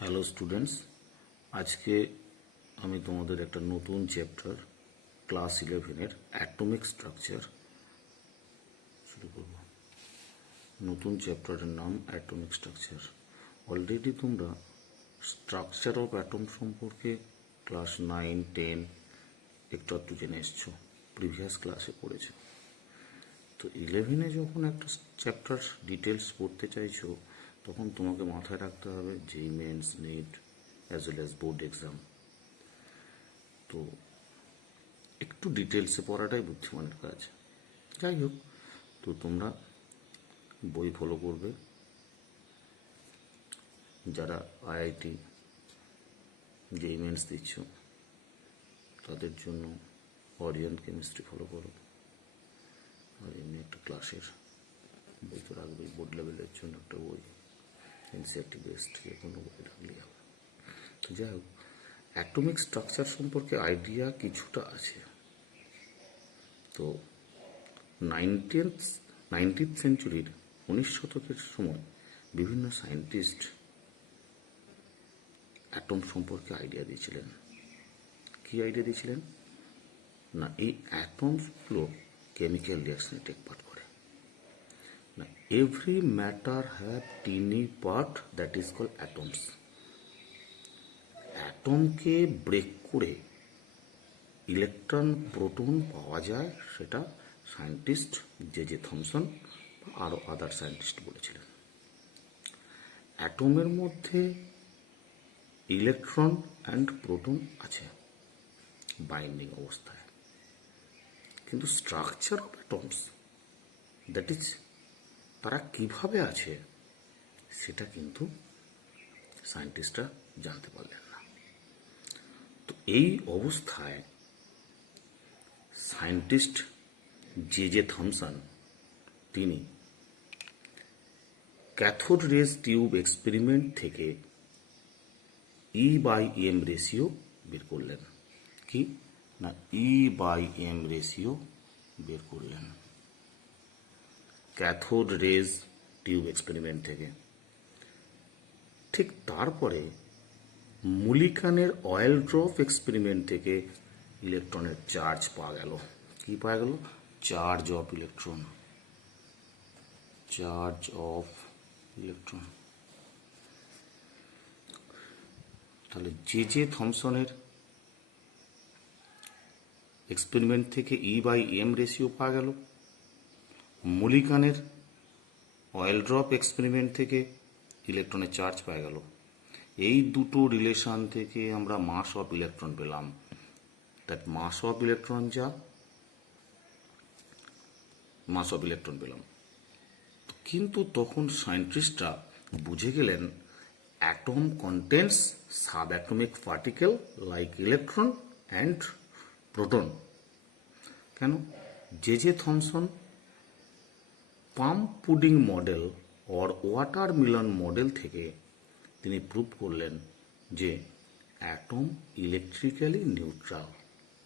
Hello students, আজকে আমি তোমাদের একটা নতুন চ্যাপ্টার ক্লাস 11-এর অ্যাটমিক স্ট্রাকচার শুরু করব। নতুন চ্যাপ্টারের নাম অ্যাটমিক স্ট্রাকচার। অলরেডি তোমরা স্ট্রাকচার অফ অ্যাটম সম্পর্কে ক্লাস 9, 10 একটু একটু জেনে এসছো, প্রিভিয়াস ক্লাসে পড়েছো। তো 11-এ যখন একটা চ্যাপ্টার ডিটেলস পড়তে চাইছো, তখন তোমাকে মাথায় রাখতে হবে যেই Mains, NEET as well as board exam. তো একটু ডিটেলসে পড়াটাই বুদ্ধিমানের কাজ। যাই হোক, তো তোমরা বই ফলো করবে। যারা আইআইটি যেই মেন্স দিচ্ছ তাদের জন্য অরিয়ন কেমিস্ট্রি ফলো করো। আর এমনি একটা ক্লাসের বই তো রাখবেই, বোর্ড লেভেলের জন্য একটা বই, এনসিইআরটি বেস্ট যে কোনো বই রাখলেই হবে। তো যাই হোক, অ্যাটমিক স্ট্রাকচার সম্পর্কে আইডিয়া কিছুটা আছে। তো নাইনটিন্থ সেঞ্চুরির 19 শতকের সময় বিভিন্ন সায়েন্টিস্ট অ্যাটম সম্পর্কে আইডিয়া দিয়েছিলেন। কি আইডিয়া দিয়েছিলেন না, এই অ্যাটমসগুলো কেমিক্যাল রিয়াকশনে টেক পার্ট করে না। Every matter have tiny part, that is called atoms. অ্যাটমকে ব্রেক করে ইলেকট্রন, প্রোটন পাওয়া যায়, সেটা সায়েন্টিস্ট জে থমসন বা আরও আদার সায়েন্টিস্ট বলেছিলেন। অ্যাটমের মধ্যে ইলেকট্রন অ্যান্ড প্রোটন আছে বাইন্ডিং অবস্থায়, কিন্তু structure of atoms, that is তারা কিভাবে আছে সেটা কিন্তু সায়েন্টিস্টরা জানতে পারলেন না। তো এই অবস্থায় সায়েন্টিস্ট জে থমসন তিনি ক্যাথোড রেজ টিউব এক্সপেরিমেন্ট থেকে E/M রেশিও বের করলেন। কি না, E/M রেশিও বের করলেন ক্যাথোড রেজ টিউব এক্সপেরিমেন্ট থেকে। ঠিক তারপরে মুলিকানের অয়েল ড্রপ এক্সপেরিমেন্ট থেকে ইলেকট্রনের চার্জ পাওয়া গেল। কি পাওয়া গেল? Charge of electron. Charge of electron. তাহলে জে থমসনের এক্সপেরিমেন্ট থেকে E/M রেশিও পাওয়া গেল, মুলিকানের অয়েল ড্রপ এক্সপেরিমেন্ট থেকে ইলেকট্রনের চার্জ পাওয়া গেল। এই দুটো রিলেশন থেকে আমরা মাস অফ ইলেকট্রন পেলাম। দ্যাট মাস অফ ইলেকট্রন যা, মাস অফ ইলেকট্রন পেলাম। কিন্তু তখন সায়েন্টিস্টরা বুঝে গেলেন atom contains sub atomic particle like electron and proton. কেন? জে থমসন পাম্প pudding model or watermelon model থেকে তিনি প্রুভ করলেন যে অ্যাটম ইলেকট্রিক্যালি নিউট্রাল,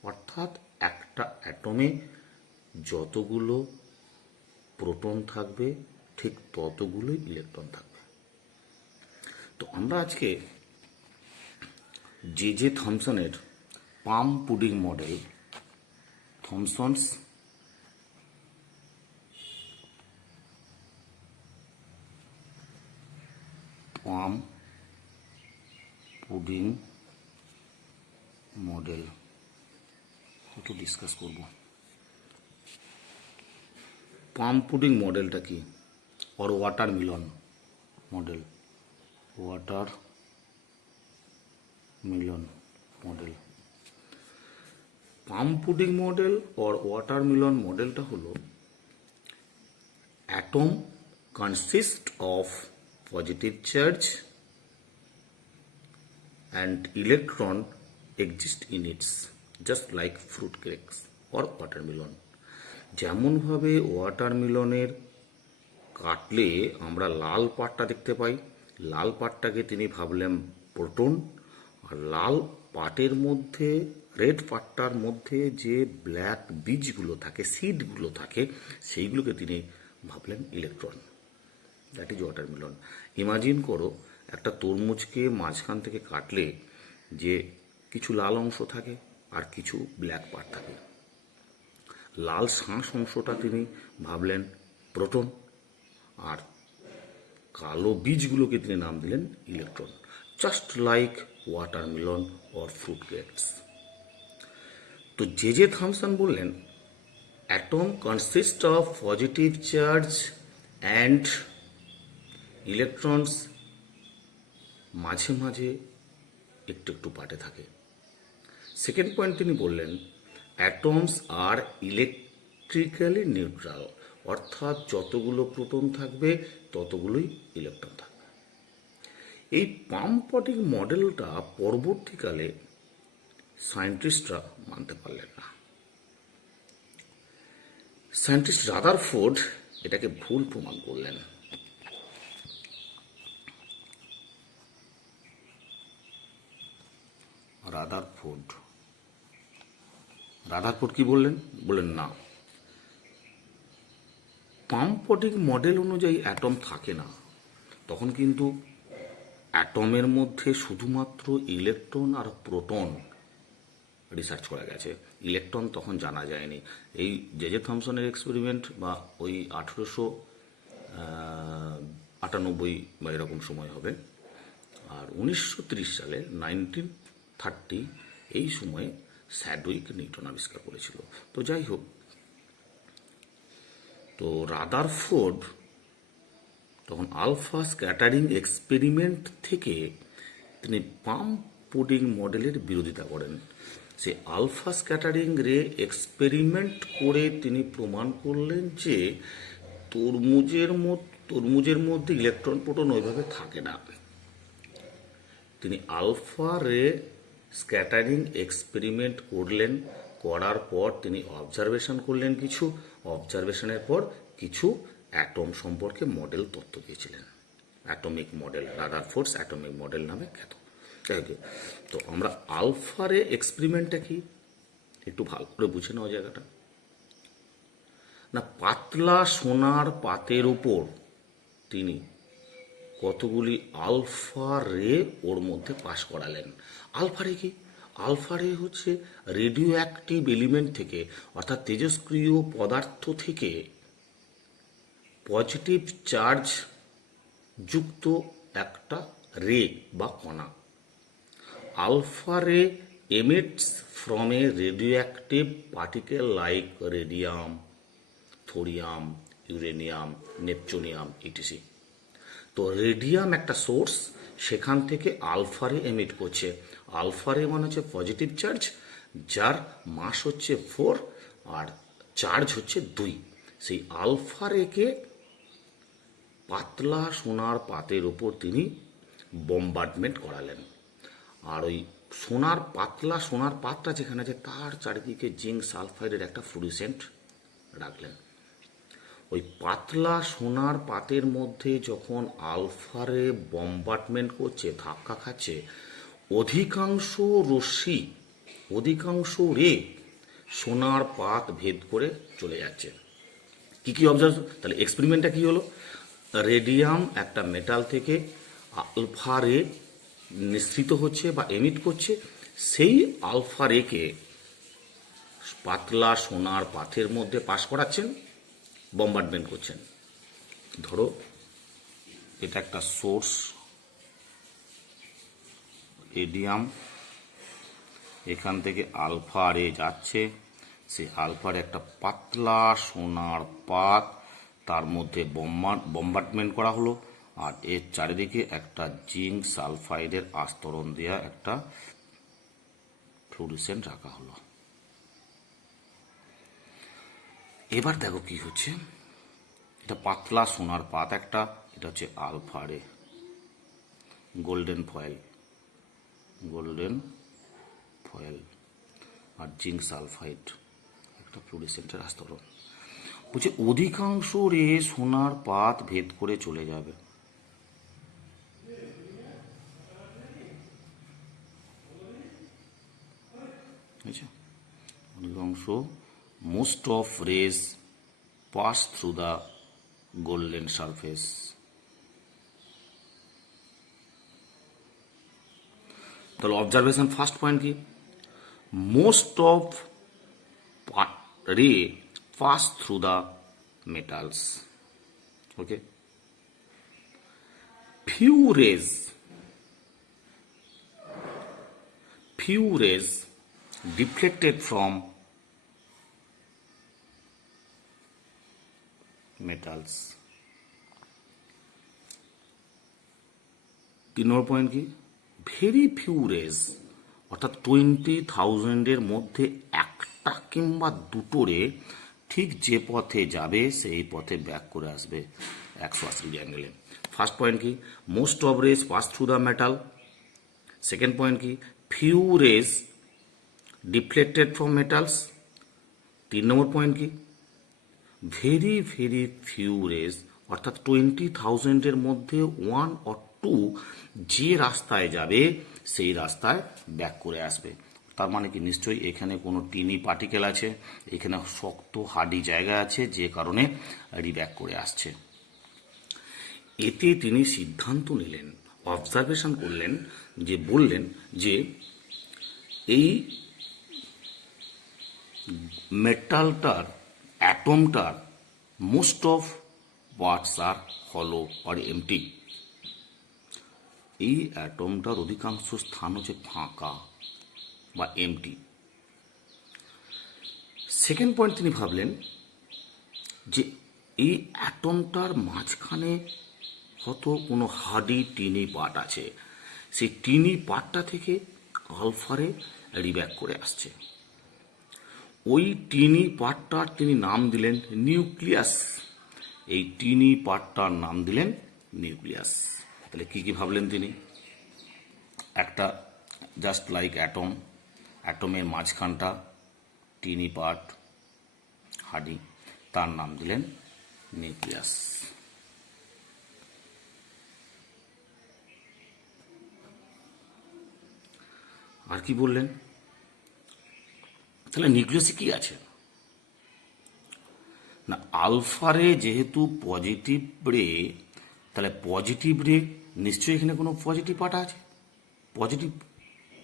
অর্থাৎ একটা অ্যাটমে যতগুলো প্রোটন থাকবে ঠিক ততগুলোই ইলেকট্রন থাকবে। তো আমরা আজকে J থমসনের pump pudding model, থমসনস pump pudding model একটু ডিসকাস করব। পাম্প পুডিং মডেলটা কি? और watermelon model, watermelon model. Pump pudding model और वाटरमेलन মডেলটা হলো atom consist of positive charge and electron exist in its, just like fruit cakes or watermelon। যেমনভাবে ওয়াটারমেলনের কাটলে আমরা লাল পাটটা দেখতে পাই, লাল পাটটাকে তিনি ভাবলেন প্রোটন, আর লাল পাটের মধ্যে, রেড পাটটার মধ্যে যে ব্ল্যাক বীজগুলো থাকে, সিডগুলো থাকে, সেইগুলোকে তিনি ভাবলেন electron. That is watermelon. Imagine করো একটা তরমুজকে মাঝখান থেকে কাটলে যে কিছু লাল অংশ থাকে আর কিছু ব্ল্যাক পার্ট থাকে, লাল শাঁস অংশটা তিনি ভাবলেন প্রোটন, আর কালো বীজগুলোকে তিনি নাম দিলেন electron, just like watermelon or fruit grapes. তো জে থমসন বললেন atom consist of positive charge and electrons মাঝে মাঝে একটু একটু পার্টে থাকে। সেকেন্ড পয়েন্ট তিনি বললেন অ্যাটমস আর ইলেকট্রিক্যালি নিউট্রাল, অর্থাৎ যতগুলো প্রোটন থাকবে ততগুলোই ইলেকট্রন থাকবে। এই পাম্পটিং মডেলটা পরবর্তীকালে সায়েন্টিস্টরা মানতে পারলেন না। সায়েন্টিস্ট রাদারফোর্ড এটাকে ভুল প্রমাণ করলেন। রাদারফোর্ড কি বললেন? বললেন না, পাম্পটিং মডেল অনুযায়ী অ্যাটম থাকে না। তখন কিন্তু অ্যাটমের মধ্যে শুধুমাত্র ইলেকট্রন আর প্রোটন রিসার্চ করা গেছে, ইলেকট্রন তখন জানা যায়নি। এই জে থমসনের এক্সপেরিমেন্ট বা ওই 1898 বা এরকম সময় হবে। আর 1930 সালে 1930 এই সময়ে স্যাডউইক নিউটন আবিষ্কার করেছিল। তো যাই হোক, তো রাদারফোর্ড তখন আলফা স্ক্যাটারিং এক্সপেরিমেন্ট থেকে তিনি পাম্প পুডিং মডেলের বিরোধিতা করেন। সে আলফা স্ক্যাটারিং রে এক্সপেরিমেন্ট করে তিনি প্রমাণ করলেন যে তরমুজের মধ্যে ইলেকট্রন প্রোটন ওইভাবে থাকে না। তিনি আলফা রে স্ক্যাটারিং এক্সপেরিমেন্ট করলেন, করার পর তিনি অবজারভেশন করলেন, কিছু অবজারভেশনের পর কিছু অ্যাটম সম্পর্কে মডেল তত্ত্ব দিয়েছিলেন, অ্যাটমিক মডেল, রাদারফোর্ডস অ্যাটমিক মডেল নামে খ্যাত। তো আমরা আলফা রে এক্সপেরিমেন্টটা কি একটু ভালো করে বুঝে নেওয়া জায়গাটা না। পাতলা সোনার পাতের উপর তিনি কতগুলি আলফা রে ওর মধ্যে পাস করালেন। আলফা রে কি? আলফা রে হচ্ছে রেডিও অ্যাক্টিভ এলিমেন্ট থেকে, অর্থাৎ তেজস্ক্রিয় পদার্থ থেকে পজিটিভ চার্জ যুক্ত একটা রে বা কণা। আলফা রে emits from a radioactive particle like radium, thorium, uranium, neptunium, etc. তো রেডিয়াম একটা সোর্স, সেখান থেকে আলফা রে এমিট করছে। আলফা রে মানে হচ্ছে পজিটিভ চার্জ, যার মাস হচ্ছে 4 আর চার্জ হচ্ছে 2। সেই আলফা রেকে পাতলা সোনার পাতের ওপর তিনি বম্বার্ডমেন্ট করালেন। আর ওই পাতলা সোনার পাতটা যেখানে আছে তার চারিদিকে জিঙ্ক সালফাইডের একটা ফ্লুরোসেন্ট রাখলেন। ওই পাতলা সোনার পাতের মধ্যে যখন আলফারে বম্বার্ডমেন্ট করছে, ধাক্কা খাচ্ছে, অধিকাংশ রে সোনার পাত ভেদ করে চলে যাচ্ছে। কি কি অবজার্ভ? তাহলে এক্সপেরিমেন্টটা কি হলো? রেডিয়াম একটা মেটাল থেকে আলফা রে নিঃসৃত হচ্ছে বা এমিট করছে, সেই আলফা রেকে পাতলা সোনার পাথের মধ্যে পাস করাচ্ছেন, বম্বার্ডমেন্ট করছেন। ধরো এটা একটা সোর্স রেডিয়াম, এখান থেকে আলফা রে যাচ্ছে, সেই আলফার একটা পাতলা সোনার পাত, তার মধ্যে বম্বার্ডমেন্ট করা হলো, আর এর চারিদিকে একটা জিঙ্ক সালফাইডের আস্তরণ দেওয়া একটা ফ্লুরোসেন্ট রাখা হলো। এবার দেখো কি হচ্ছে। এটা পাতলা সোনার পাত একটা, এটা হচ্ছে আলফা রে, গোল্ডেন ফয়েল আর জিঙ্ক সালফাইড একটা ফ্লুরোসেন্টের আস্তরণ। বলছে অধিকাংশ রে সোনার পাত ভেদ করে চলে যাবে। অধিকাংশ most of rays pass through the golden surface. তাহলে অবজারভেশন ফার্স্ট পয়েন্ট কি, মোস্ট অফ রে pass through the metals, okay, few rays deflected from metals. 3 number point কি, ভেরি ফিউ রেজ, অর্থাৎ 20,000-এর মধ্যে একটা কিংবা দুটো রে ঠিক যে পথে যাবে সেই পথে ব্যাক করে আসবে 180 ডিগ্রি অ্যাঙ্গেলে। ফার্স্ট পয়েন্ট কি, most of rays pass through the metal. Second point কি, few rays deflected from metals. 3 number point কি, ভেরি ভেরি ফিউ রেজ, অর্থাৎ 20,000-এর মধ্যে 1 or 2 যে রাস্তায় যাবে সেই রাস্তায় ব্যাক করে আসবে। তার মানে কি, নিশ্চয়ই এখানে কোনো টিনি পার্টিকেল আছে, এখানে শক্ত হার্ডি জায়গা আছে, যে কারণে রিব্যাক করে আসছে। এতে তিনি সিদ্ধান্ত নিলেন, অবজারভেশন করলেন, যে বললেন যে এই মেটালটার অ্যাটমটার মোস্ট অফ পার্টস আর হলো আর এমটি। এই অ্যাটমটার অধিকাংশ স্থান হচ্ছে ফাঁকা বা এমটি। সেকেন্ড পয়েন্ট তিনি ভাবলেন যে এই অ্যাটমটার মাঝখানে হয়তো কোনো হার্ডি টিনি পার্ট আছে, সেই টিনি পার্টটা থেকে আলফারে রিব্যাক করে আসছে। ওই টিনি পার্টটার তিনি নাম দিলেন নিউক্লিয়াস। এই টিনি পার্টটার নাম দিলেন নিউক্লিয়াস। তাহলে কি কি ভাবলেন তিনি, একটা জাস্ট লাইক অ্যাটম, অ্যাটমের মাঝখানটা টিনি পার্ট হার্ডি, তার নাম দিলেন নিউক্লিয়াস। আর কি বললেন, তাহলে নিউক্লিয়াসে কি আছে না, আলফারে যেহেতু পজিটিভ রে, তাহলে পজিটিভ রে নিশ্চয়ই এখানে কোনো পজিটিভ পার্ট আছে। পজিটিভ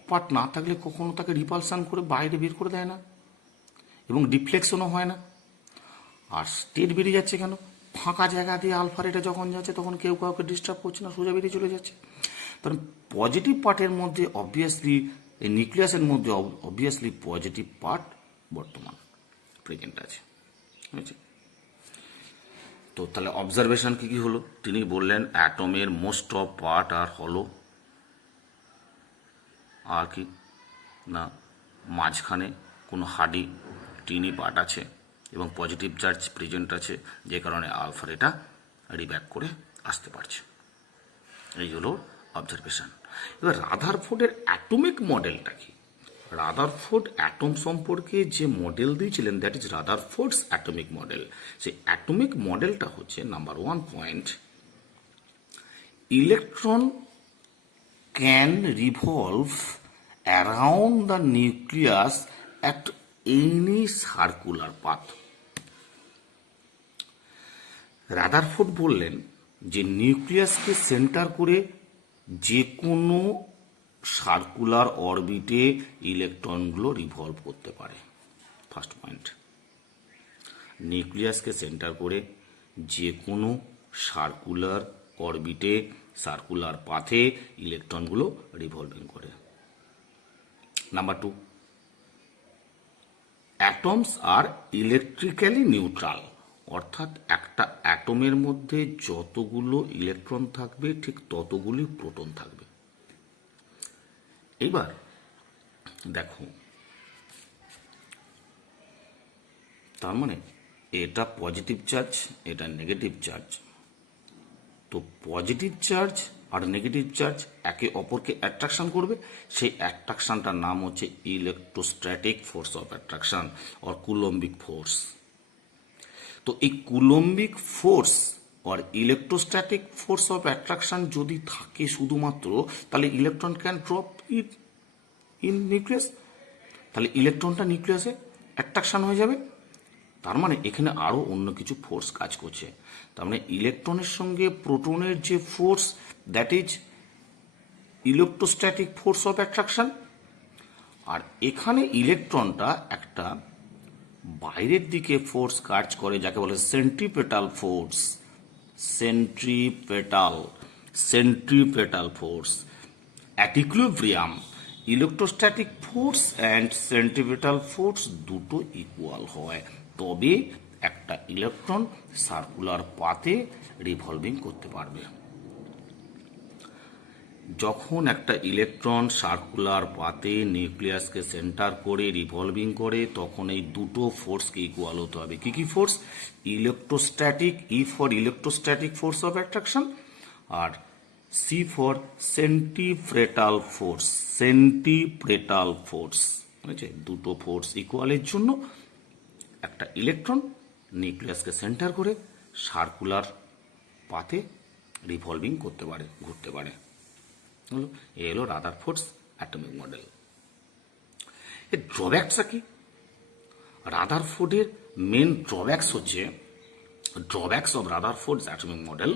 পার্ট না থাকলে কখনো তাকে রিপালসান করে বাইরে বের করে দেয় না, এবং ডিফ্লেকশনও হয় না। আর স্টেট বেরিয়ে যাচ্ছে কেন, ফাঁকা জায়গা দিয়ে আলফা রেটা যখন যাচ্ছে তখন কেউ কাউকে ডিস্টার্ব করছে না, সোজা বেরিয়ে চলে যাচ্ছে। কারণ পজিটিভ পার্টের মধ্যে অবভিয়াসলি, এই নিউক্লিয়াসের মধ্যে অবভিয়াসলি পজিটিভ পার্ট বর্তমান প্রেজেন্ট আছে। তো তাহলে অবজারভেশন কি কি হলো, তিনি বললেন অ্যাটমের মোস্ট অফ পার্ট আর হলো, আর কি না মাঝখানে কোনো হার্ডি টিনি পার্ট আছে এবং পজিটিভ চার্জ প্রেজেন্ট আছে, যে কারণে আলফা রেটা রিব্যাক করে আসতে পারছে। এই হলো অবজারভেশন। এবার রাদারফোর্ডের অ্যাটমিক মডেলটা কি, রাদারফোর্ড অ্যাটম সম্পর্কে যে মডেল দিয়েছিলেন, দ্যাট ইজ রাদারফোর্ডস অ্যাটমিক মডেল। সেই অ্যাটমিক মডেলটা হচ্ছে number 1 point, electron can revolve around the nucleus at any circular path. Rutherford বললেন যে নিউক্লিয়াসকে সেন্টার করে যে কোনো সার্কুলার অরবিটে ইলেকট্রনগুলো রিভলভ করতে পারে। ফার্স্ট পয়েন্ট, নিউক্লিয়াসকে সেন্টার করে যে কোনো সার্কুলার অরবিটে, সার্কুলার পাথে ইলেকট্রনগুলো রিভলভিং করে। নাম্বার 2, অ্যাটমস আর ইলেকট্রিক্যালি নিউট্রাল, অর্থাৎ একটা অ্যাটমের মধ্যে যতগুলো ইলেকট্রন থাকবে ঠিক ততগুলি প্রোটন থাকবে। এবার দেখো, তার মানে এটা পজিটিভ চার্জ, এটা নেগেটিভ চার্জ। তো পজিটিভ চার্জ আর নেগেটিভ চার্জ একে অপরকে অ্যাট্রাকশন করবে, সেই অ্যাট্রাকশনটার নাম হচ্ছে electrostatic force of attraction or coulombic force. তো এই কুলম্বিক ফোর্স আর ইলেকট্রোস্ট্যাটিক ফোর্স অফ অ্যাট্রাকশন যদি থাকে শুধুমাত্র, তাহলে electron can drop in nucleus, তাহলে ইলেকট্রনটা নিউক্লিয়াসে অ্যাট্রাকশন হয়ে যাবে। তার মানে এখানে আরও অন্য কিছু ফোর্স কাজ করছে। তার মানে ইলেকট্রনের সঙ্গে প্রোটনের যে force, that is electrostatic force of attraction, আর এখানে ইলেকট্রনটা একটা বাইরের দিকে ফোর্স কাজ করে যাকে বলে centripetal force. Centripetal force at equilibrium electrostatic force and centripetal force দুটো ইকুয়াল হয়, তবে একটা ইলেকট্রন সার্কুলার পাথে রিভলভিং করতে পারবে। যখন একটা ইলেকট্রন সার্কুলার পাথে নিউক্লিয়াসকে সেন্টার করে রিভলভিং করে, তখন এই দুটো ফোর্সকে ইকুয়াল হতে হবে। কি কি force? Electrostatic, E for electrostatic force of attraction, আর C for centripetal force. Centripetal force বুঝেছে? দুটো ফোর্স ইকুয়ালের জন্য একটা ইলেকট্রন নিউক্লিয়াসকে সেন্টার করে সার্কুলার পাথে রিভলভিং করতে পারে, ঘুরতে পারে। এ হলো রাদারফোর্ডস অ্যাটমিক মডেল। এর ড্রব্যাকসটা কি? রাদারফোর্ডের মেন ড্রব্যাকস হচ্ছে, drawbacks of Rutherford's atomic model,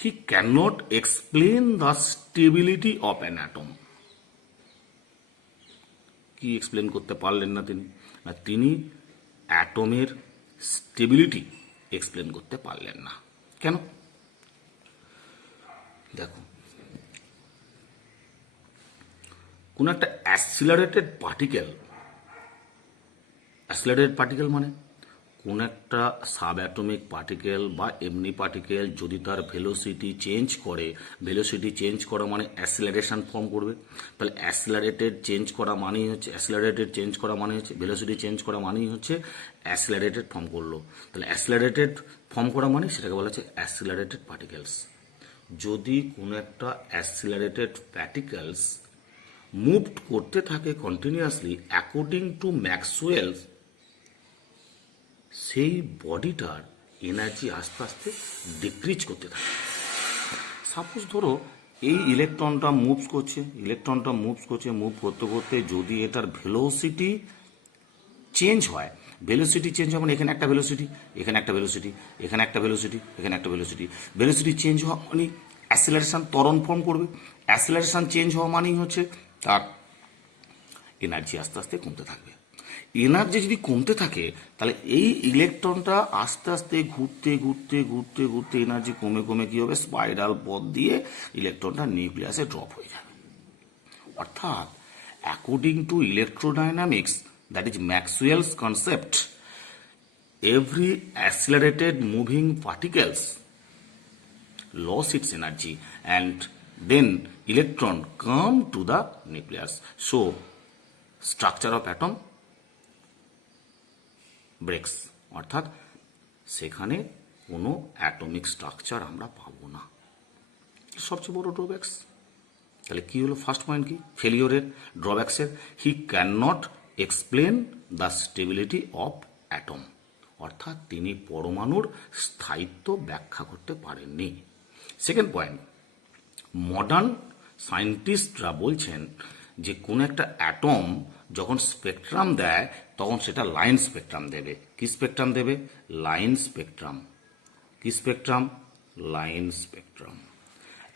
he can't explain the stability of an atom. কি এক্সপ্লেন করতে পারলেন না তিনি? তিনি অ্যাটমের স্টেবিলিটি এক্সপ্লেন করতে পারলেন না। কেন? দেখো, কোন একটা অ্যাক্সিলারেটেড পার্টিকেল মানে কোন একটা সাব অ্যাটমিক পার্টিকেল বা এমনি পার্টিকেল যদি তার ভেলোসিটি চেঞ্জ করে, ভেলোসিটি চেঞ্জ করা মানে অ্যাক্সিলারেশন ফর্ম করবে। তাহলে অ্যাক্সিলারেটেড চেঞ্জ করা মানেই হচ্ছে ভেলোসিটি চেঞ্জ করা মানেই হচ্ছে অ্যাক্সিলারেটেড ফর্ম করলো। তাহলে অ্যাক্সিলারেটেড ফর্ম করা মানে সেটাকে বলা হচ্ছে অ্যাক্সিলারেটেড পার্টিকেলস। যদি কোনো একটা অ্যাক্সিলারেটেড পার্টিকেলস মুভড করতে থাকে কন্টিনিউয়াসলি অ্যাকর্ডিং টু ম্যাক্সওয়েল, সেই বডিটার এনার্জি আস্তে আস্তে ডিক্রিজ করতে থাকে। সাপোজ ধরো এই ইলেকট্রনটা মুভ করছে, মুভ করতে করতে যদি এটার ভেলোসিটি চেঞ্জ হয়, মানে এখানে একটা ভেলোসিটি, এখানে একটা ভেলোসিটি, এখানে একটা ভেলোসিটি, এখানে একটা ভেলোসিটি, ভেলোসিটি চেঞ্জ হওয়া মানে অ্যাক্সিলারেশন, ত্বরণ ফর্ম করবে। অ্যাক্সিলারেশন চেঞ্জ হওয়া মানেই হচ্ছে তার এনার্জি আস্তে আস্তে কমতে থাকবে। এনার্জি যদি কমতে থাকে তাহলে এই ইলেকট্রনটা আস্তে আস্তে ঘুরতে এনার্জি কমে কমে কি হবে? স্পাইরাল পথ দিয়ে ইলেকট্রনটা নিউক্লিয়াসে ড্রপ হয়ে যাবে। অর্থাৎ according to electrodynamics, that is Maxwell's concept, every accelerated moving particles lost its energy and then electron come to the nucleus. So structure of atom breaks, অর্থাৎ সেখানে কোনো অ্যাটমিক স্ট্রাকচার আমরা পাবো না। সবচেয়ে বড় ড্রব্যাক্স। তাহলে কি হলো? ফার্স্ট পয়েন্ট কি ফেলিওরের, ড্রব্যাক্সের? He can not explain the stability of atom, অর্থাৎ তিনি পরমাণুর স্থায়িত্ব ব্যাখ্যা করতে পারেননি। সেকেন্ড পয়েন্ট, মডার্ন সায়েন্টিস্টরা বলছেন যে কোন একটা অ্যাটম যখন স্পেকট্রাম দেয় তখন সেটা লাইন স্পেকট্রাম দেবে। কি স্পেকট্রাম দেবে? Line spectrum. কি spectrum? Line spectrum.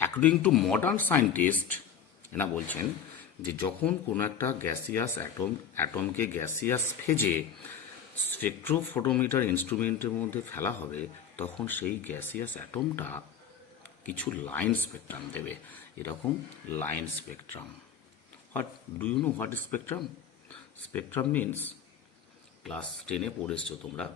According to modern scientist এরা বলছেন যে যখন কোনো একটা গ্যাসিয়াস অ্যাটমকে গ্যাসিয়াস ফেজে স্পেকট্রোফটোমিটার ইনস্ট্রুমেন্টের মধ্যে ফেলা হবে, তখন সেই গ্যাসিয়াস অ্যাটমটা কিছু লাইন স্পেকট্রাম দেবে, এরকম line spectrum. Do you know what is spectrum? Spectrum means, class 10-এ পড়েছো তোমরা,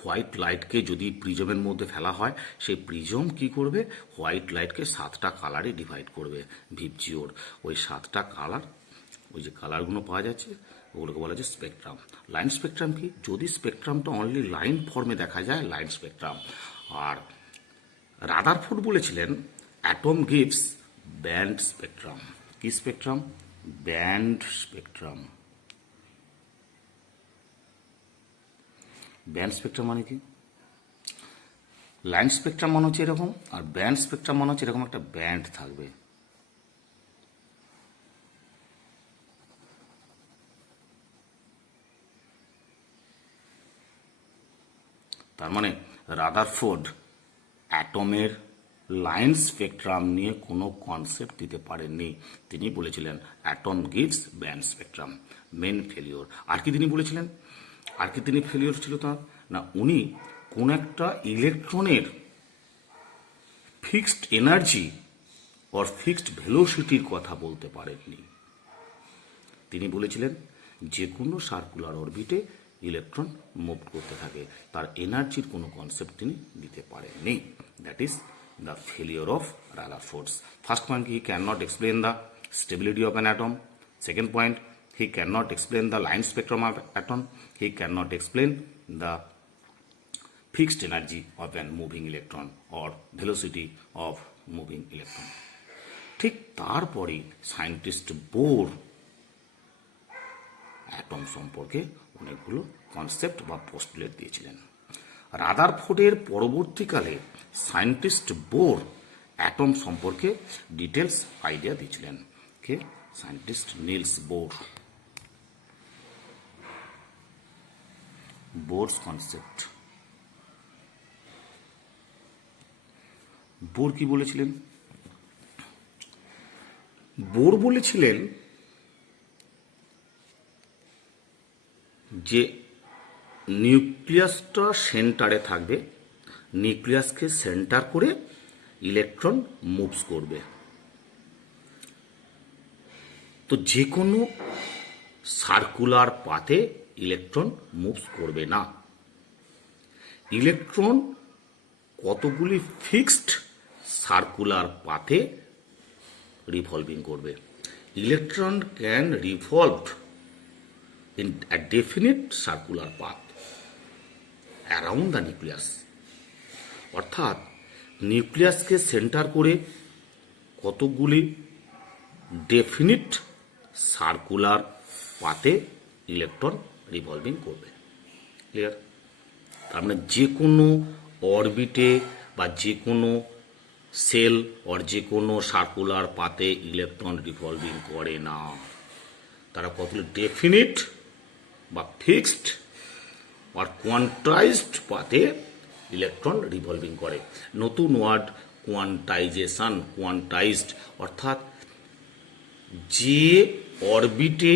হোয়াইট লাইটকে যদি প্রিজমের মধ্যে ফেলা হয়, সেই প্রিজম কি করবে? হোয়াইট লাইটকে 7টা কালারে ডিভাইড করবে, ভিপজিওর। ওই 7টা কালার, ওই যে কালারগুলো পাওয়া যাচ্ছে ওগুলোকে বলা যায় স্পেকট্রাম। লাইন স্পেকট্রাম কি? যদি স্পেকট্রামটা অনলি লাইন ফর্মে দেখা যায়, লাইন স্পেকট্রাম। আর রাদারফোর্ড বলেছিলেন অ্যাটম গিভস ব্যান্ড স্পেকট্রাম। কি spectrum? Band spectrum. Band spectrum মানে কি? লাইন স্পেকট্রাম মানে হচ্ছে এরকম, আর ব্যান্ড স্পেকট্রাম মানে হচ্ছে এরকম একটা ব্যান্ড থাকবে। তার মানে রাদারফোর্ড অ্যাটমের লাইন স্পেকট্রাম নিয়ে কোনো কনসেপ্ট দিতে পারেননি। তিনি বলেছিলেন atom gives band spectrum, main failure. আর কি তিনি বলেছিলেন, আর কি তিনি ফেলিওর ছিল তার, না উনি কোন একটা ইলেকট্রনের ফিক্সড এনার্জি অর ফিক্সড ভেলোসিটির কথা বলতে পারেননি। তিনি বলেছিলেন যে কোনো সার্কুলার অরবিটে ইলেকট্রন মুভ করতে থাকে, তার এনার্জির কোনো কনসেপ্ট তিনি দিতে পারেননি। That is the failure of Rutherford's. First point, he can not explain the stability of an atom. Second point, he can not explain the line spectrum of atom. He can not explain the fixed energy of an moving electron or velocity of moving electron. ঠিক তারপরে scientist Bohr atom সম্পর্কে অনেকগুলো concept বা পোস্টুলেট দিয়েছিলেন। রাদারফোর্ডের পরবর্তীকালে scientist Bohr atom সম্পর্কে details idea দিয়েছিলেন। কে? Scientist Niels Bohr. Bohr's concept. Bohr কি বলেছিলেন? বোর বলেছিলেন যে নিউক্লিয়াসটা সেন্টারে থাকবে, নিউক্লিয়াসকে সেন্টার করে ইলেকট্রন মুভস করবে। তো যে কোনো সার্কুলার পাথে ইলেকট্রন মুভস করবে না। ইলেকট্রন কতগুলি ফিক্সড সার্কুলার পাথে রিভলভিং করবে। Electron can revolve in a definite circular path around the nucleus। অর্থাৎ নিউক্লিয়াসকে সেন্টার করে কতগুলি ডেফিনিট সার্কুলার পাথে ইলেকট্রন রিভলভিং করবে। ক্লিয়ার? তার মানে যে কোনো অরবিটে বা যে কোনো সেল or যে কোনো সার্কুলার পাথে ইলেকট্রন রিভলভিং করে না। তারা কতগুলি ডেফিনিট বা ফিক্সড আর কোয়ান্টাইজড পাথে ইলেকট্রন রিভলভিং করে। নতুন ওয়ার্ড কোয়ান্টাইজেশন, কোয়ান্টাইজড, অর্থাৎ যে অরবিটে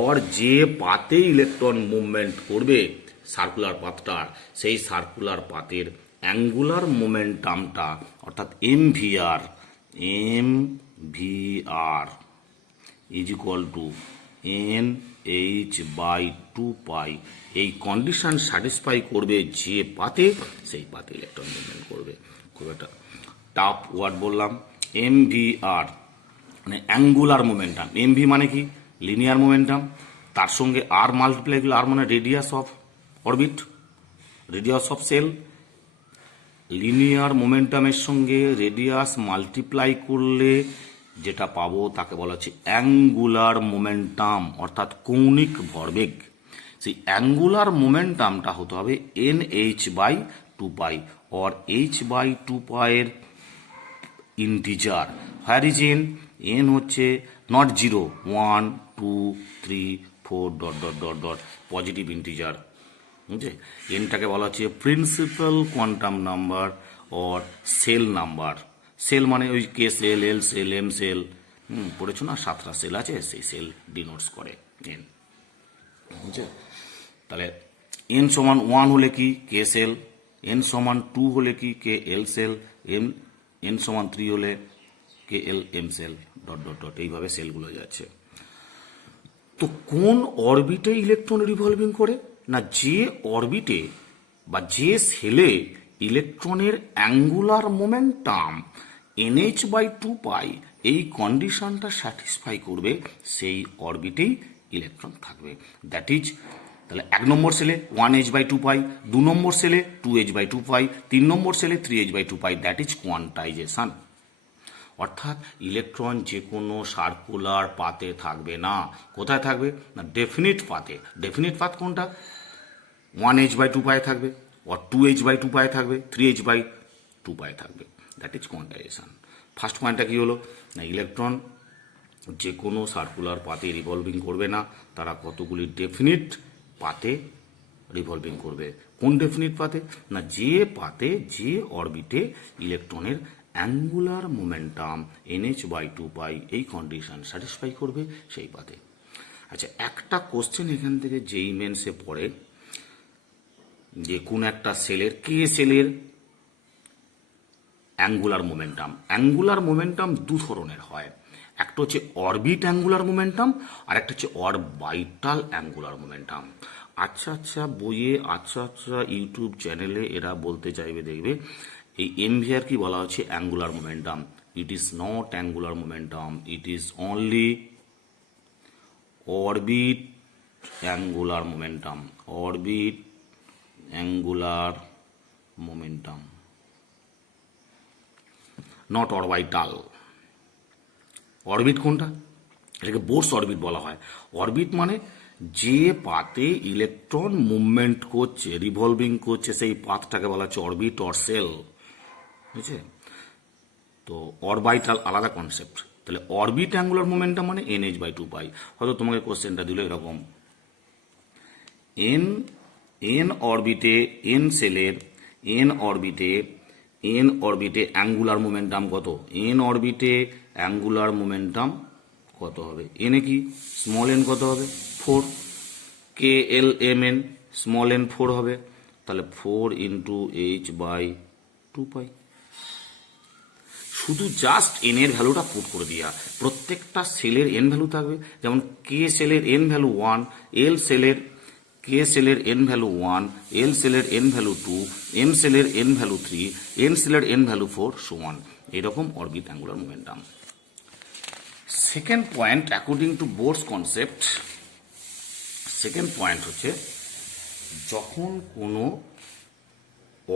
অর যে পাথে ইলেকট্রন মুভমেন্ট করবে সার্কুলার পাথটার, সেই সার্কুলার পাথের অ্যাঙ্গুলার মোমেন্টামটা অর্থাৎ MVR is equal two NH/2π, এই কন্ডিশন স্যাটিসফাই করবে যে পাথে, সেই পাথে ইলেকট্রন মুভমেন্ট করবে। খুব একটা টাফ ওয়ার্ড বললাম। এমভিআর মানে অ্যাঙ্গুলার মোমেন্টাম। এমভি মানে কি? Linear momentum. তার সঙ্গে আর মাল্টিপ্লাই করলে, আর মানে radius of orbit, radius of shell. Linear মোমেন্টামের সঙ্গে রেডিয়াস মাল্টিপ্লাই করলে যেটা পাবো তাকে বলা হচ্ছে অ্যাঙ্গুলার মোমেন্টাম, অর্থাৎ কৌণিক ভরবেগ। সেই অ্যাঙ্গুলার মোমেন্টামটা হতে হবে NH/2π or H/2π এর ইন্টিজার। হোয়ার ইজ n হচ্ছে not 0, 1 2 3 4 dot dot dot dot positive integer. বুঝছে? এনটাকে বলা হচ্ছে principal quantum number or shell number. Shell মানে ওই K shell, L shell, M shell, পড়েছো না? 7টা সেল আছে, সেই সেল ডিনোটস করে এন। বুঝছে? তাহলে এন সমান 1 হলে কি? কে সেল। এন সমান 2 হলে কি? কে এল সেল। এন সমান 3 হলে K L M shell, dot dot dot, এইভাবে সেলগুলো যাচ্ছে। তো কোন অরবিটে ইলেকট্রন রিভলভিং করে? না যে অরবিটে বা যে সেলে ইলেকট্রনের অ্যাঙ্গুলার মোমেন্টাম NH/2π এই কন্ডিশনটা স্যাটিসফাই করবে, সেই অরবিটেই ইলেকট্রন থাকবে। দ্যাট ইজ, তাহলে 1 নম্বর সেলে 1h/2π, 2 নম্বর সেলে 2h/2π, 3 নম্বর সেলে 3h/2π। That is quantisation. অর্থাৎ ইলেকট্রন যে কোনো সার্কুলার পাথে থাকবে না। কোথায় থাকবে? না ডেফিনিট পাথে। ডেফিনিট পাথ কোনটা? 1h/2π থাকবে, or 2h/2π থাকবে, 3h/2π থাকবে। That is quantisation. ফার্স্ট পয়েন্টটা কি হলো? না ইলেকট্রন যে কোনো সার্কুলার পাথে রিভলভিং করবে না, তারা কতগুলি ডেফিনিট পাথে রিভলভিং করবে। কোন ডেফিনিট পাথে? না যে পাথে, যে অরবিটে ইলেকট্রনের অ্যাঙ্গুলার মোমেন্টাম NH/2 এই কন্ডিশন স্যাটিসফাই করবে সেই পাতে। আচ্ছা, একটা কোশ্চেন এখান থেকে যেই মেন্সে পড়ে যে কোন একটা সেলের সেলের অ্যাঙ্গুলার মোমেন্টাম দু ধরনের হয়। একটা হচ্ছে অরবিট অ্যাঙ্গুলার মোমেন্টাম আর একটা হচ্ছে অরবাইটাল অ্যাঙ্গুলার মোমেন্টাম। আচ্ছা বইয়ে আচ্ছা ইউটিউব চ্যানেলে এরা বলতে চাইবে, দেখবে এই এমভিআর কি বলা হচ্ছে angular momentum. It is not angular momentum, it is only orbit angular momentum, orbit angular momentum, not orbital. Orbit কোনটা? এটাকে বোরস অরবিট বলা হয়। অরবিট মানে যে পাতে ইলেকট্রন মুভমেন্ট করছে, রিভলভিং করছে, সেই পাথটাকে বলা হচ্ছে অরবিট অর সেল, বুঝছে? তো অরবাইটাল আলাদা কনসেপ্ট। তাহলে অরবিট অ্যাঙ্গুলার মোমেন্টাম মানে NH/2 হয়তো তোমাকে কোশ্চেনটা দিল এরকম, এন অরবিটে এন অরবিটে অ্যাঙ্গুলার মোমেন্টাম কত? এন অরবিটে অ্যাঙ্গুলার মোমেন্টাম কত হবে? এনে কি স্মল এন কত হবে? 4, KLMN স্মল এন 4 হবে, তাহলে 4 ইন্টু H/2। শুধু জাস্ট এন এর ভ্যালুটা পুট করে দিয়া, প্রত্যেকটা সেলের এন ভ্যালু থাকবে। যেমন কে সেলের এন ভ্যালু 1, কে সেলের এন ভ্যালু 1, এল সেলের এন ভ্যালু 2, এম সেলের এন ভ্যালু 3, এন সেলের এন ভ্যালু 4, সমান। এরকম orbit angular momentum. Second point according to Bohr's concept, second point হচ্ছে যখন কোনো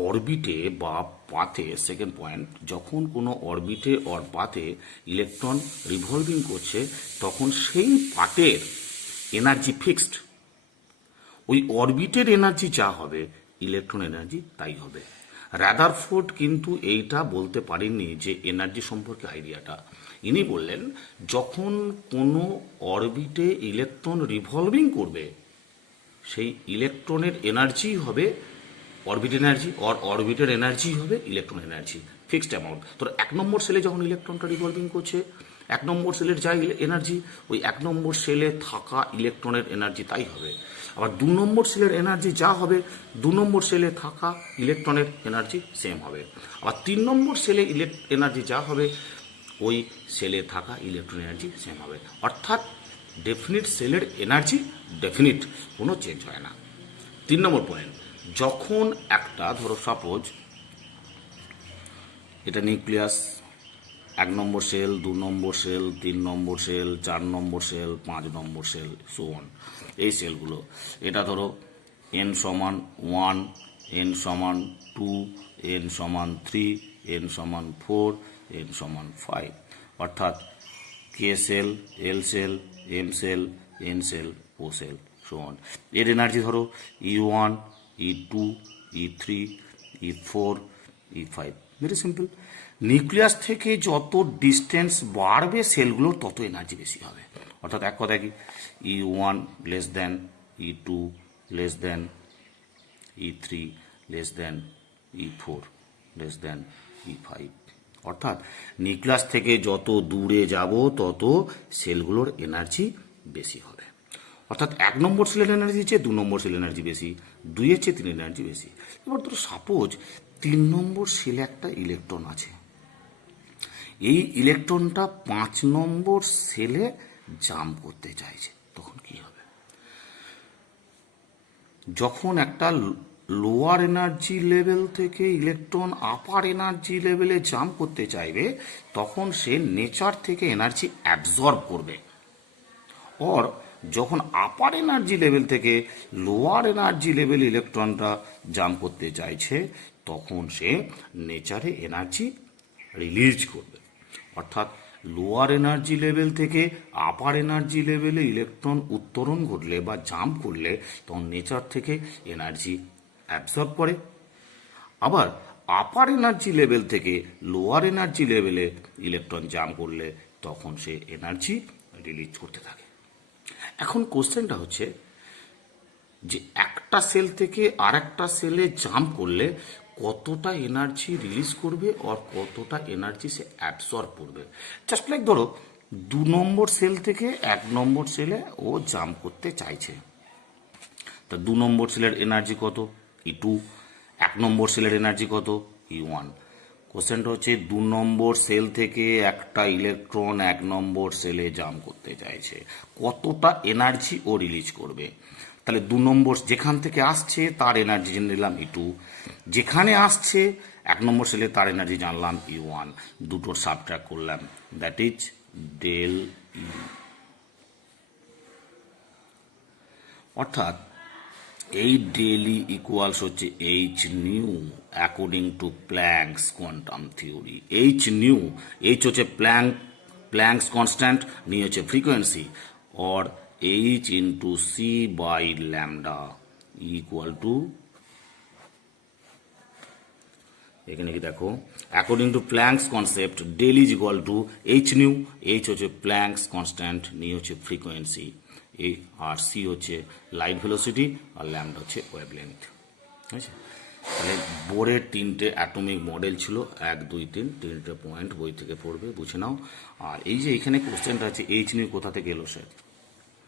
অরবিটে বা পাথে, সেকেন্ড পয়েন্ট, যখন কোনো অরবিটে অর পাথে ইলেকট্রন রিভলভিং করছে তখন সেই পাথের এনার্জি ফিক্সড। ওই অরবিটের এনার্জি যা হবে ইলেকট্রন এনার্জি তাই হবে। রাদারফোর্ড কিন্তু এইটা বলতে পারেননি যে এনার্জি সম্পর্কে আইডিয়াটা। ইনি বললেন যখন কোনো অরবিটে ইলেকট্রন রিভলভিং করবে সেই ইলেকট্রনের এনার্জি হবে অরবিট এনার্জি, অরবিটের এনার্জি হবে ইলেকট্রন এনার্জি, ফিক্সড অ্যামাউন্ট। তোর 1 নম্বর সেলে যখন ইলেকট্রনটা রিভলভিং করছে, 1 নম্বর সেলের যা এনার্জি, ওই 1 নম্বর সেলে থাকা ইলেকট্রনের এনার্জি তাই হবে। আবার 2 নম্বর সেলের এনার্জি যা হবে, 2 নম্বর সেলে থাকা ইলেকট্রনের এনার্জি সেম হবে। আবার 3 নম্বর সেলে এনার্জি যা হবে, ওই সেলে থাকা ইলেকট্রন এনার্জি সেম হবে। অর্থাৎ ডেফিনিট সেলের এনার্জি ডেফিনিট, কোনো চেঞ্জ হয় না। 3 নম্বর পয়েন্ট, যখন একটা, ধরো সাপোজ এটা নিউক্লিয়াস, 1 নম্বর সেল, 2 নম্বর সেল, 3 নম্বর সেল, 4 নম্বর সেল, 5 নম্বর সেল, সো অন, এই সেলগুলো। এটা ধরো n সমান 1, n সমান 2, n সমান 3, n সমান 4, n সমান 5, অর্থাৎ K shell, L shell, M shell, N shell, O shell, so on. এর এনার্জি ধরো E1, E2, E3, E4, E5। Very simple. Nucleus থেকে যত ডিস্টেন্স বাড়বে সেলগুলোর তত এনার্জি বেশি হবে। অর্থাৎ এক কথা কি, E1 less than, E2 less than, E3 less than, E4 less than, E5। অর্থাৎ নিউক্লিয়াস থেকে যত দূরে যাব তত সেলগুলোর এনার্জি বেশি হবে। অর্থাৎ 1 নম্বর সেলের এনার্জি চেয়ে 2 নম্বর সেলের এনার্জি বেশি, 2 এর চেয়ে 3 এনার্জি বেশি। এবার ধরো সাপোজ 3 নম্বর সেলে একটা ইলেকট্রন আছে, এই ইলেকট্রনটা 5 নম্বর সেলে জাম্প করতে চাইছে, তখন কি হবে? যখন একটা লোয়ার এনার্জি লেভেল থেকে ইলেকট্রন আপার এনার্জি লেভেলে জাম্প করতে চাইবে, তখন সে নেচার থেকে এনার্জি অ্যাবজর্ব করবে। অর যখন আপার এনার্জি লেভেল থেকে লোয়ার এনার্জি লেভেল ইলেকট্রনটা জাম্প করতে চাইছে, তখন সে নেচারে এনার্জি রিলিজ করবে। অর্থাৎ লোয়ার এনার্জি লেভেল থেকে আপার এনার্জি লেভেলে ইলেকট্রন উত্তরণ ঘটলে বা জাম্প করলে তখন নেচার থেকে এনার্জি অ্যাবজর্ব করে। আবার আপার এনার্জি লেভেল থেকে লোয়ার এনার্জি লেভেলে ইলেকট্রন জাম্প করলে তখন সে এনার্জি রিলিজ করতে থাকে। এখন কোশ্চেনটা হচ্ছে যে একটা সেল থেকে আর একটা সেলে জাম্প করলে কতটা এনার্জি রিলিজ করবে আর কতটা এনার্জি সে অ্যাবসর্ব করবে। জাস্ট লাইক ধরো 2 নম্বর সেল থেকে 1 নম্বর সেলে ও জাম্প করতে চাইছে, তা 2 নম্বর সেলের এনার্জি কত? E2। 1 নম্বর সেলের এনার্জি কত? E1। কোশ্চেনটা হচ্ছে 2 নম্বর সেল থেকে একটা ইলেকট্রন 1 নম্বর সেলে জাম্প করতে চাইছে, কতটা এনার্জি ও রিলিজ করবে। তাহলে 2 নম্বর যেখান থেকে আসছে তার এনার্জি জেনে নিলাম E2, যেখানে আসছে 1 নম্বর সেলে তার এনার্জি জানলাম E1, দুটোর সাবট্রাক্ট করলাম, দ্যাট ইজ ডেল ই। অর্থাৎ এই ডেলি ইকুয়ালস হচ্ছে H nu according to Planck's quantum theory. H nu, H হচ্ছে প্ল্যাঙ্কস কনস্ট্যান্ট, নিউ হচ্ছে frequency, or H into C by lambda equal to, এখানে কি দেখো, according to Planck's concept del is equal to H nu, H হচ্ছে Planck's constant, nu হচ্ছে frequency, এই আর C হচ্ছে লাইট ভেলোসিটি, আর ল্যামডা হচ্ছে ওয়েভলেন্থ। ঠিক আছে, তাহলে বোরের 3টে অ্যাটমিক মডেল ছিল, 1, 2, 3, 3টে পয়েন্ট বই থেকে পড়বে, বুঝে নাও। আর এই যে এখানে কোশ্চেনটা আছে এইচ নিউ কোথা থেকে এলো স্যার,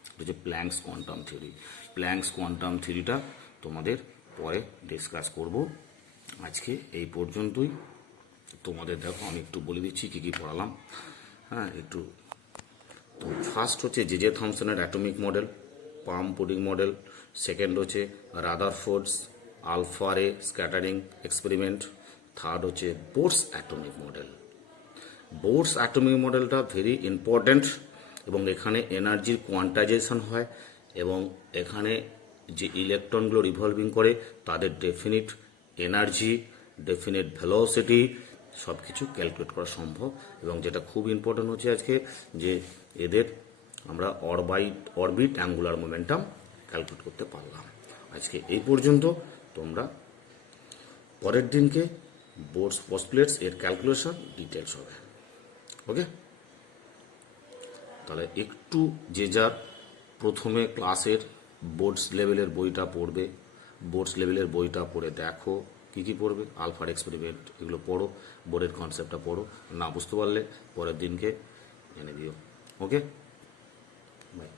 এটা হচ্ছে Planck's quantum theory. Planck's quantum থিওরিটা তোমাদের পরে ডিসকাস করব। আজকে এই পর্যন্তই। তোমাদের দেখো আমি একটু বলে দিচ্ছি কী কী পড়ালাম। হ্যাঁ, একটু তো ফার্স্ট হচ্ছে জে থমসনের অ্যাটমিক মডেল, পাম পুডিং মডেল। সেকেন্ড হচ্ছে রাদারফোর্ডস আলফা রে স্ক্যাটারিং এক্সপেরিমেন্ট। থার্ড হচ্ছে বোরস অ্যাটমিক মডেল। বোরস অ্যাটমিক মডেলটা ভেরি ইম্পর্ট্যান্ট, এবং এখানে এনার্জির কোয়ান্টাইজেশন হয়, এবং এখানে যে ইলেকট্রনগুলো রিভলভিং করে তাদের ডেফিনিট এনার্জি, ডেফিনিট ভেলোসিটি সব কিছু ক্যালকুলেট করা সম্ভব। এবং যেটা খুব ইম্পর্টেন্ট হচ্ছে আজকে, যে এদের আমরা অরবিট অ্যাঙ্গুলার মোমেন্টাম ক্যালকুলেট করতে পারলাম। আজকে এই পর্যন্ত। তোমরা পরের দিনকে বোরস পস্টুলেটস এর ক্যালকুলেশন ডিটেলস হবে। ওকে, তাহলে একটু যে যার প্রথমে ক্লাসের বোর্ডস লেভেলের বইটা পড়বে, বোর্ডস লেভেলের বইটা পড়ে দেখো কী কী পড়বে, আলফার এক্সপেরিমেন্ট এগুলো পড়ো, বোর্ডের কনসেপ্টটা পড়ো, না বুঝতে পারলে পরের দিনকে এনে দিও। ওকে, বাই।